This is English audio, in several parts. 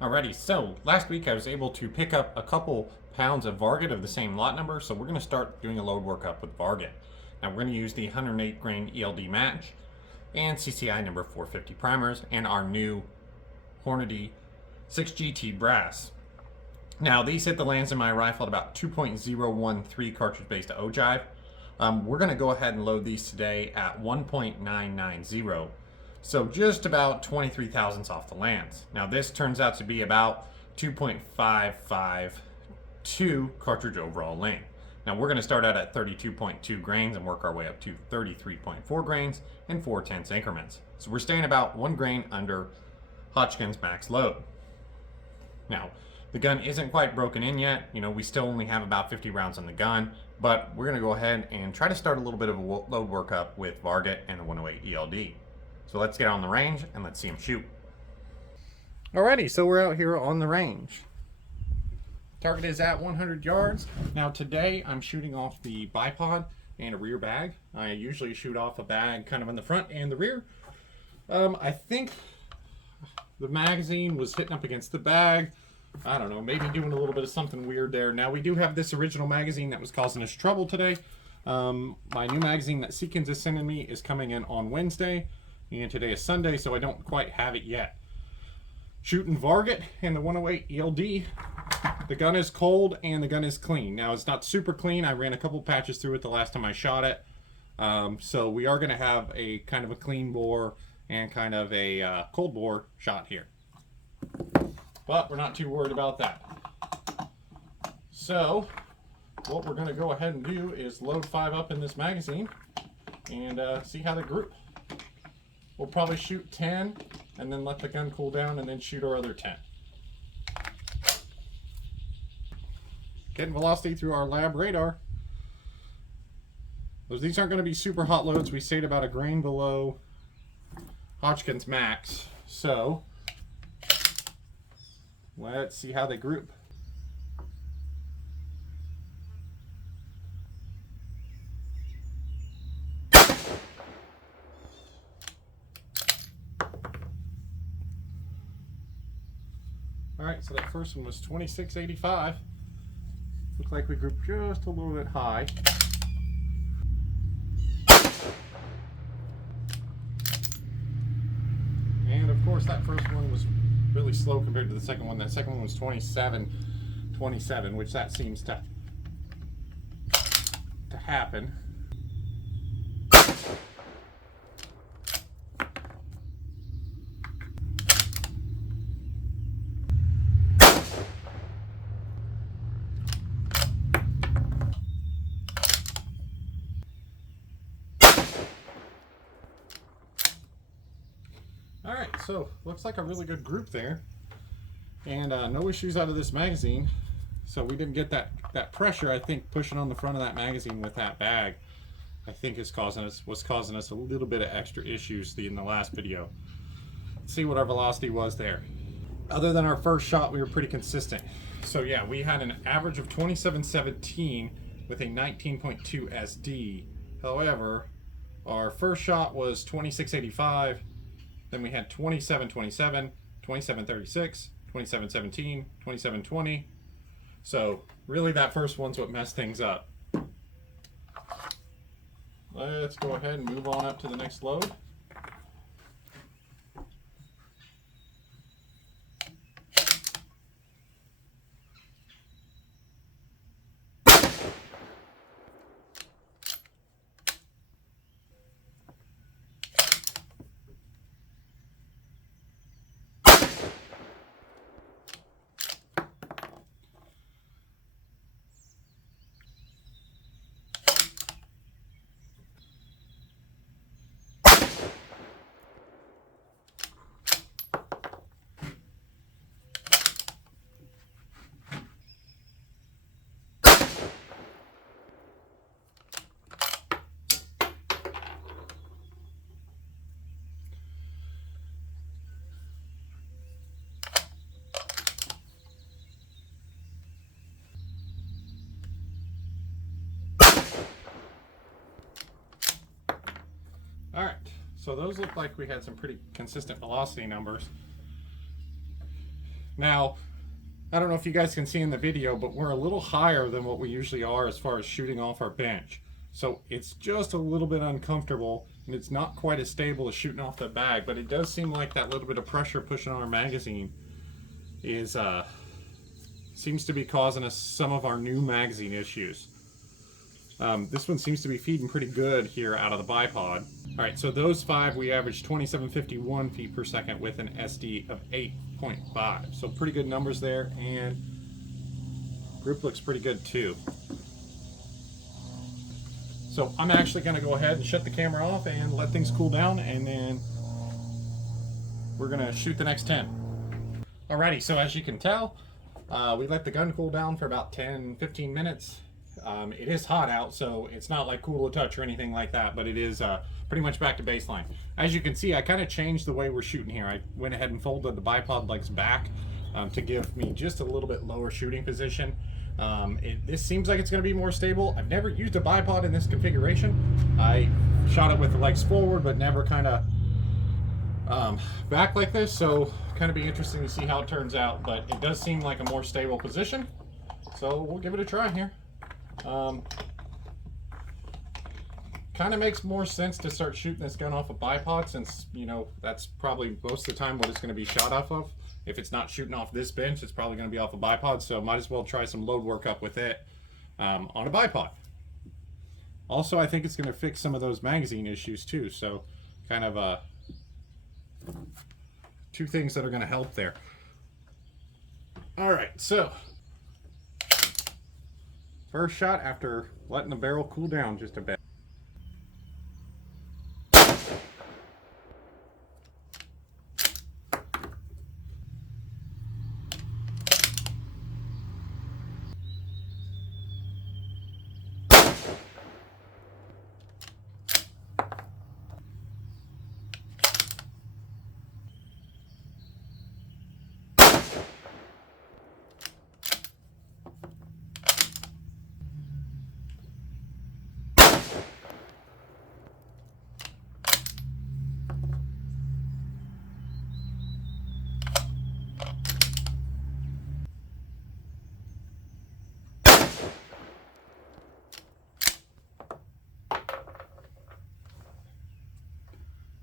Alrighty, so last week I was able to pick up a couple pounds of Varget of the same lot number, so we're going to start doing a load workup with Varget. Now we're going to use the 108 grain ELD match and CCI number 450 primers and our new Hornady 6GT brass. Now these hit the lands in my rifle at about 2.013 cartridge base to ogive. We're going to go ahead and load these today at 1.990. So just about 23 thousandths off the lands. Now this turns out to be about 2.552 cartridge overall length. Now we're going to start out at 32.2 grains and work our way up to 33.4 grains in 4/10 increments. So we're staying about 1 grain under Hotchkiss max load. Now the gun isn't quite broken in yet. You know, we still only have about 50 rounds in the gun, but we're going to go ahead and try to start a little bit of a load workup with Varget and the 108 ELD. So let's get on the range and let's see him shoot. Alrighty, so we're out here on the range. Target is at 100 yards. Now today I'm shooting off the bipod and a rear bag. I usually shoot off a bag kind of in the front and the rear. I think the magazine was hitting up against the bag. I don't know, maybe doing a little bit of something weird there. Now we do have this original magazine that was causing us trouble today. My new magazine that Seekins is sending me is coming in on Wednesday. And today is Sunday, so I don't quite have it yet. Shooting Varget and the 108 ELD. The gun is cold and the gun is clean. Now it's not super clean. I ran a couple patches through it the last time I shot it. So we are going to have a kind of a clean bore and kind of a cold bore shot here. But we're not too worried about that. So what we're going to go ahead and do is load 5 up in this magazine and see how they group. We'll probably shoot 10 and then let the gun cool down and then shoot our other 10. Getting velocity through our lab radar. These aren't going to be super hot loads. We stayed about 1 grain below Hotchkiss max. So let's see how they group. Alright, so that first one was 2685. Looks like we grouped just a little bit high. And of course that first one was really slow compared to the second one. That second one was 27, which that seems to happen. Alright, so looks like a really good group there. And no issues out of this magazine. So we didn't get that pressure, I think, pushing on the front of that magazine with that bag. I think was causing us a little bit of extra issues in the last video. Let's see what our velocity was there. Other than our first shot, we were pretty consistent. So yeah, we had an average of 2717 with a 19.2 SD. However, our first shot was 2685. Then we had 2727, 2736, 2717, 2720. So really that first one's what messed things up. Let's go ahead and move on up to the next load. Alright, so those look like we had some pretty consistent velocity numbers. Now, I don't know if you guys can see in the video, but we're a little higher than what we usually are as far as shooting off our bench. So it's just a little bit uncomfortable, and it's not quite as stable as shooting off the bag, but it does seem like that little bit of pressure pushing on our magazine is seems to be causing us some of our new magazine issues. This one seems to be feeding pretty good here out of the bipod. All right, so those 5, we averaged 2751 feet per second with an SD of 8.5. So pretty good numbers there, and group looks pretty good too. So I'm actually gonna go ahead and shut the camera off and let things cool down, and then we're gonna shoot the next 10. Alrighty, so as you can tell, we let the gun cool down for about 10-15 minutes. It is hot out, so it's not like cool to touch or anything like that, but it is pretty much back to baseline. As you can see, I kind of changed the way we're shooting here. I went ahead and folded the bipod legs back to give me just a little bit lower shooting position. This seems like it's going to be more stable. I've never used a bipod in this configuration. I shot it with the legs forward, but never kind of back like this, so kind of be interesting to see how it turns out, but it does seem like a more stable position, so we'll give it a try here. Kind of makes more sense to start shooting this gun off a bipod, since, you know, that's probably most of the time what it's going to be shot off of. If it's not shooting off this bench, it's probably going to be off a bipod, so might as well try some load work up with it on a bipod. Also, I think it's going to fix some of those magazine issues too, so kind of two things that are going to help there. All right, so first shot after letting the barrel cool down just a bit.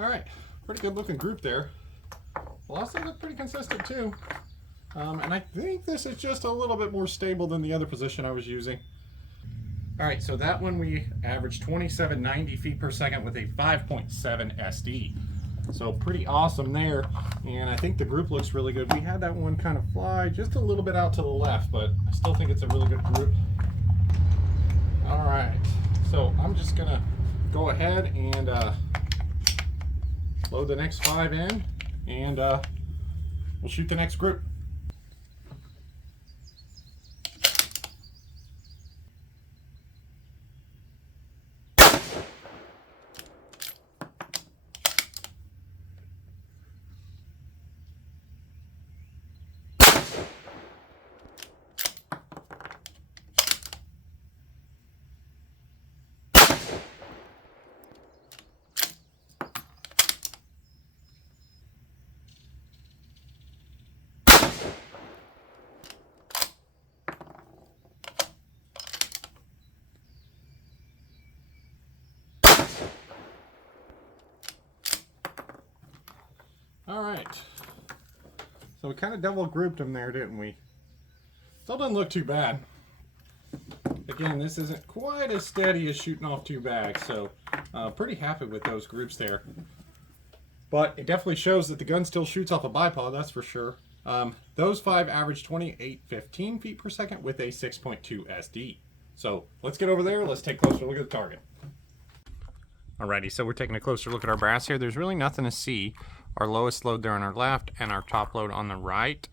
All right, pretty good looking group there. Velocity looked pretty consistent too. And I think this is just a little bit more stable than the other position I was using. All right, so that one we averaged 2790 feet per second with a 5.7 SD. So pretty awesome there. And I think the group looks really good. We had that one kind of fly just a little bit out to the left, but I still think it's a really good group. All right, so I'm just gonna go ahead and load the next 5 in, and we'll shoot the next group. All right, so we kind of double grouped them there, didn't we? Still doesn't look too bad. Again, this isn't quite as steady as shooting off 2 bags, so pretty happy with those groups there. But it definitely shows that the gun still shoots off a bipod, that's for sure. Those 5 averaged 2815 feet per second with a 6.2 SD. So let's get over there, let's take a closer look at the target. Alrighty, so we're taking a closer look at our brass here. There's really nothing to see. Our lowest load there on our left and our top load on the right.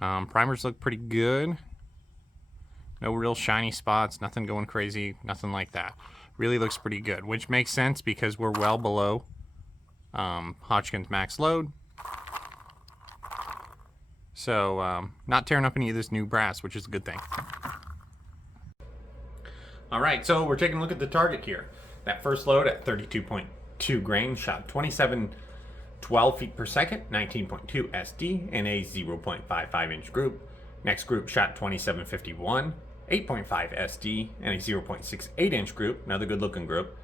Primers look pretty good. No real shiny spots, nothing going crazy, nothing like that. Really looks pretty good, which makes sense because we're well below Hotchkiss max load. So not tearing up any of this new brass, which is a good thing. All right, so we're taking a look at the target here. That first load at 32.2 grains shot 27 12 feet per second, 19.2 SD, and a 0.55 inch group. Next group shot 2751, 8.5 SD, and a 0.68 inch group, another good looking group.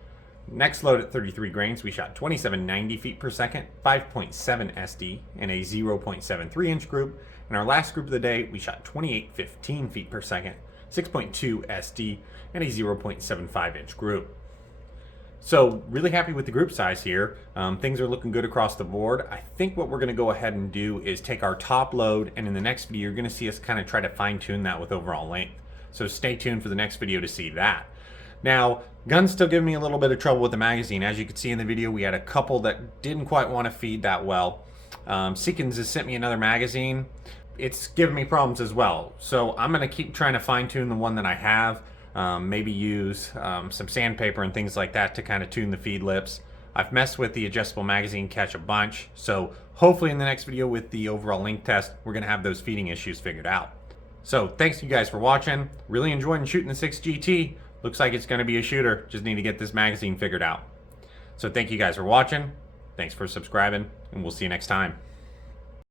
Next load at 33 grains, we shot 2790 feet per second, 5.7 SD, and a 0.73 inch group. And our last group of the day, we shot 2815 feet per second, 6.2 SD, and a 0.75 inch group. So really happy with the group size here. Things are looking good across the board. I think what we're gonna go ahead and do is take our top load, and in the next video, you're gonna see us kind of try to fine tune that with overall length. So stay tuned for the next video to see that. Now, gun's still giving me a little bit of trouble with the magazine. As you could see in the video, we had a couple that didn't quite want to feed that well. Seekins has sent me another magazine. It's giving me problems as well. So I'm gonna keep trying to fine tune the one that I have. Maybe use some sandpaper and things like that to kind of tune the feed lips. I've messed with the adjustable magazine catch a bunch, so hopefully in the next video with the overall length test, we're gonna have those feeding issues figured out. So thanks you guys for watching. Really enjoying shooting the 6GT. Looks like it's gonna be a shooter. Just need to get this magazine figured out. So thank you guys for watching. Thanks for subscribing, and we'll see you next time.